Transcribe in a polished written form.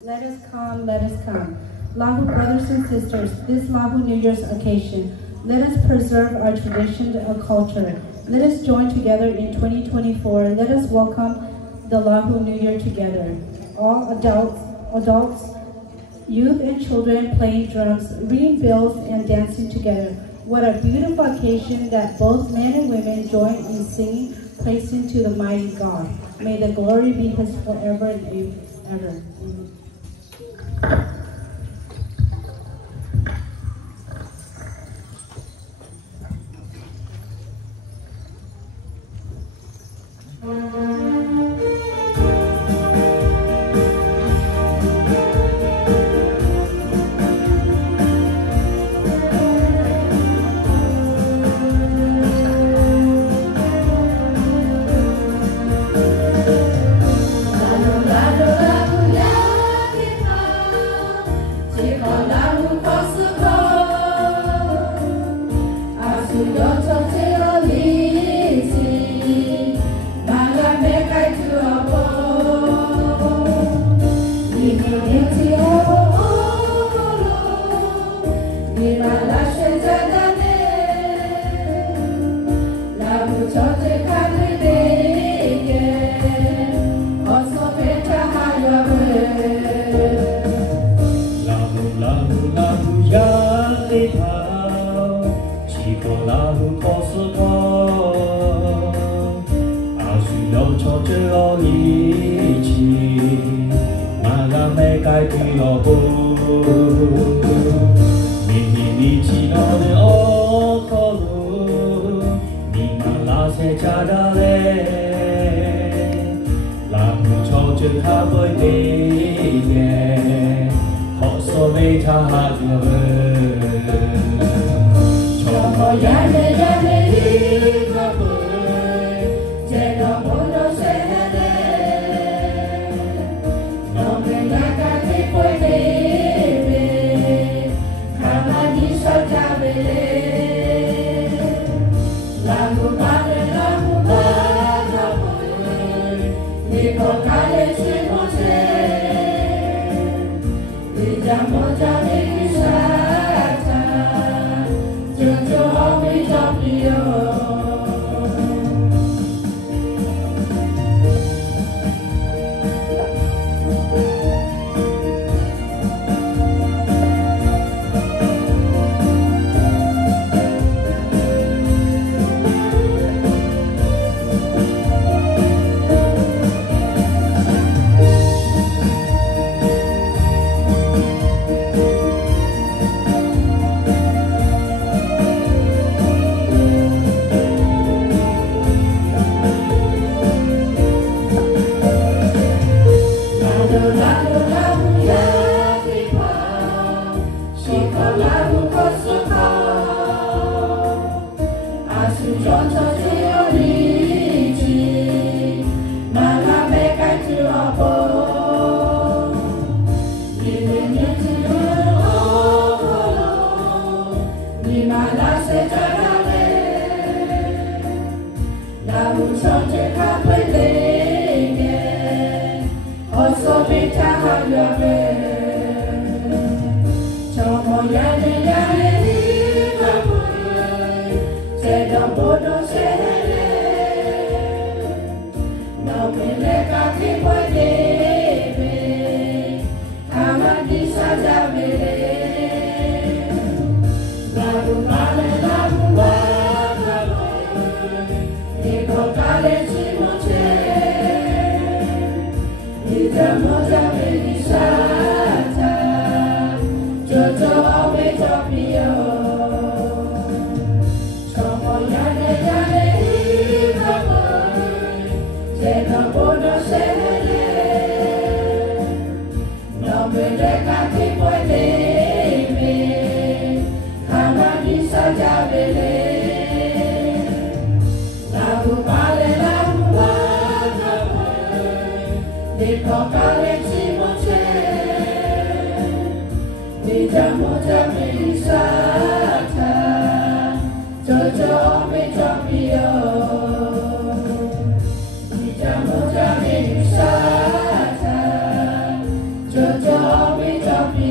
Let us come, let us come. Lahu brothers and sisters, this Lahu New Year's occasion, let us preserve our tradition and culture. Let us join together in 2024. Let us welcome the Lahu New Year together. All adults, youth and children playing drums, ringing bells and dancing together. What a beautiful occasion that both men and women join in singing, praising to the mighty God. May the glory be His forever and ever. Also, lovely, lovely.